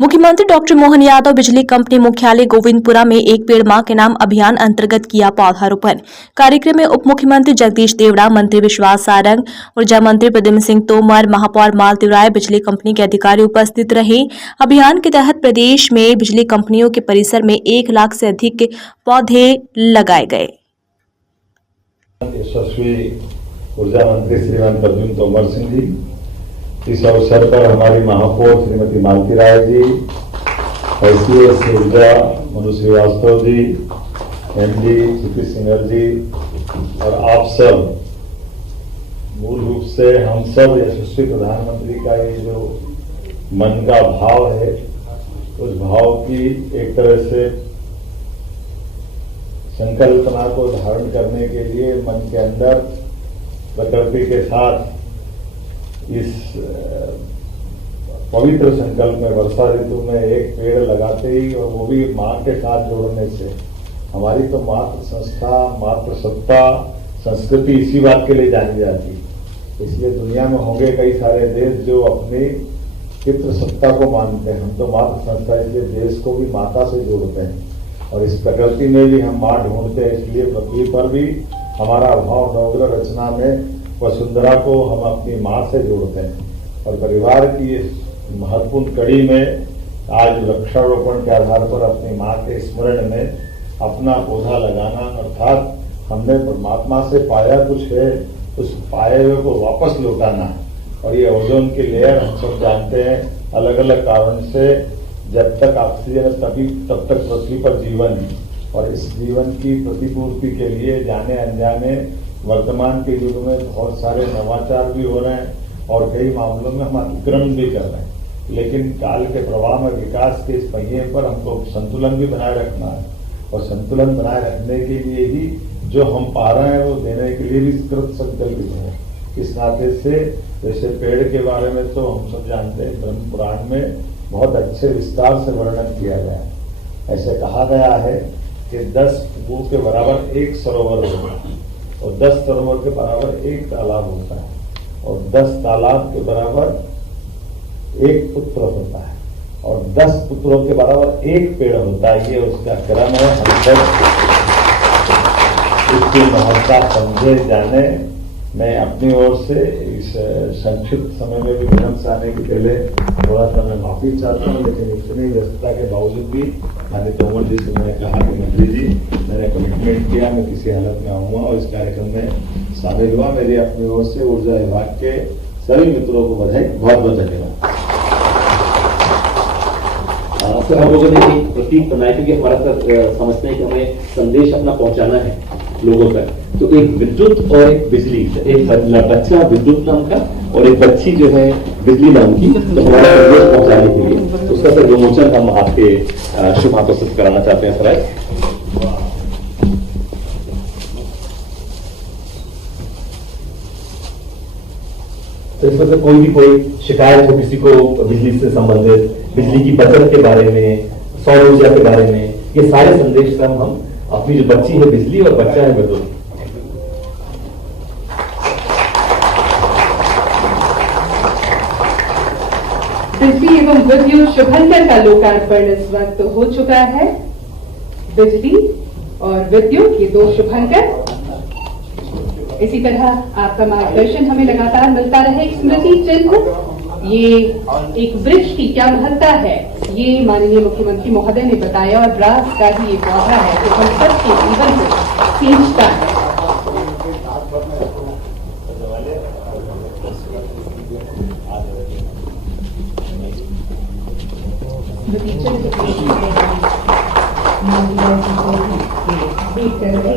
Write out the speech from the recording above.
मुख्यमंत्री डॉक्टर मोहन यादव बिजली कंपनी मुख्यालय गोविंदपुरा में एक पेड़ मां के नाम अभियान अंतर्गत किया पौधारोपण। कार्यक्रम में उप मुख्यमंत्री जगदीश देवड़ा, मंत्री विश्वास सारंग, ऊर्जा मंत्री प्रद्युम्न सिंह तोमर, महापौर मालती राय, बिजली कंपनी के अधिकारी उपस्थित रहे। अभियान के तहत प्रदेश में बिजली कंपनियों के परिसर में 1 लाख से अधिक पौधे लगाए गए। यशस्वी ऊर्जा मंत्री श्रीमान प्रद्युम्न तोमर सिंह जी, इस अवसर पर हमारी महापौर श्रीमती मालती राय जी, ICS ऊर्जा Manu Srivastava ji, MD CP singer जी और आप सब, मूल रूप से हम सब यशस्वी प्रधानमंत्री का ये जो मन का भाव है, उस भाव की एक तरह से संकल्पना को धारण करने के लिए मन के अंदर प्रकृति के साथ इस पवित्र संकल्प में वर्षा ऋतु में एक पेड़ लगाते ही, और वो भी मां के साथ जोड़ने से, हमारी तो मातृ संस्था, मातृ सत्ता, संस्कृति इसी बात के लिए जानी जाती है। इसलिए दुनिया में होंगे कई सारे देश जो अपनी पितृ सत्ता को मानते हैं, हम तो मातृ संस्था, इसलिए देश को भी माता से जोड़ते हैं और इस प्रकृति में भी हम मां ढूंढते हैं। इसलिए पृथ्वी पर भी हमारा भाव नवग्रह रचना में वसुंधरा को हम अपनी मां से जोड़ते हैं और परिवार की इस महत्वपूर्ण कड़ी में आज वृक्षारोपण के आधार पर अपनी मां के स्मरण में अपना पौधा लगाना, अर्थात हमने परमात्मा से पाया कुछ है, उस पाए हुए को वापस लौटाना। और ये ओजोन की लेयर हम सब जानते हैं, अलग अलग कारण से जब तक ऑक्सीजन तब तक पृथ्वी पर जीवन है, और इस जीवन की प्रतिपूर्ति के लिए जाने अनजाने वर्तमान के युग में बहुत सारे नवाचार भी हो रहे हैं और कई मामलों में हम अतिक्रमण भी कर रहे हैं। लेकिन काल के प्रवाह में विकास के इस पहिए पर हमको संतुलन भी बनाए रखना है, और संतुलन बनाए रखने के लिए ही जो हम पा रहे हैं वो देने के लिए भी कृत संकल्पित है। इस नाते से जैसे पेड़ के बारे में तो हम सब जानते हैं, ब्रह्म पुराण में बहुत अच्छे विस्तार से वर्णन किया गया है। ऐसे कहा गया है कि 10 कुओं के बराबर 1 सरोवर होता है, और 10 सरोवर के बराबर 1 तालाब होता है, और 10 तालाब के बराबर 1 पुत्र होता है, और 10 पुत्रों के बराबर 1 पेड़ होता है। ये उसका क्रम है। हम सब इसकी महत्ता समझे जाने। मैं अपनी ओर से इस संक्षिप्त समय में भी विनम्र से आने के पहले थोड़ा सा मैं माफी चाहता हूँ, लेकिन इतनी व्यस्तता के बावजूद भी माननीय तोमर जी से मैंने कहा कि मंत्री जी, मैंने कमिटमेंट किया, मैं किसी हालत में आऊंगा और इस कार्यक्रम में शामिल हुआ। मेरी अपनी ओर से ऊर्जा विभाग के सभी मित्रों को बधाई, बहुत बहुत धन्यवाद। सर, हम लोगों ने एक प्रतीक बनाया, क्योंकि हमारा सर समझते हैं कि हमें संदेश अपना पहुंचाना है लोगों तक। तो एक विद्युत और एक बिजली, एक बच्चा विद्युत नाम का और एक बच्ची जो है बिजली नाम की, तो हमारा संदेश पहुंचाने के लिए उसका सर विमोचन हम आपके शुभ हाथों से कराना चाहते हैं। सर, तो इसमें से कोई शिकायत हो किसी को बिजली से संबंधित, बिजली की बचत के बारे में, सौर ऊर्जा के बारे में, ये सारे संदेश हम अपनी जो बच्ची है बिजली और बच्चा है विद्युत, बिजली एवं विद्युत शुभंकर का लोकार्पण इस वक्त हो चुका है। बिजली और विद्युत, ये 2 शुभंकर। इसी तरह आपका मार्गदर्शन हमें लगातार मिलता रहे। स्मृति चिन्ह, ये एक वृक्ष की क्या महत्ता है, ये माननीय मुख्यमंत्री महोदय ने बताया, और रास का ही ये पौधा है जो हम सबके जीवन को सींचता है।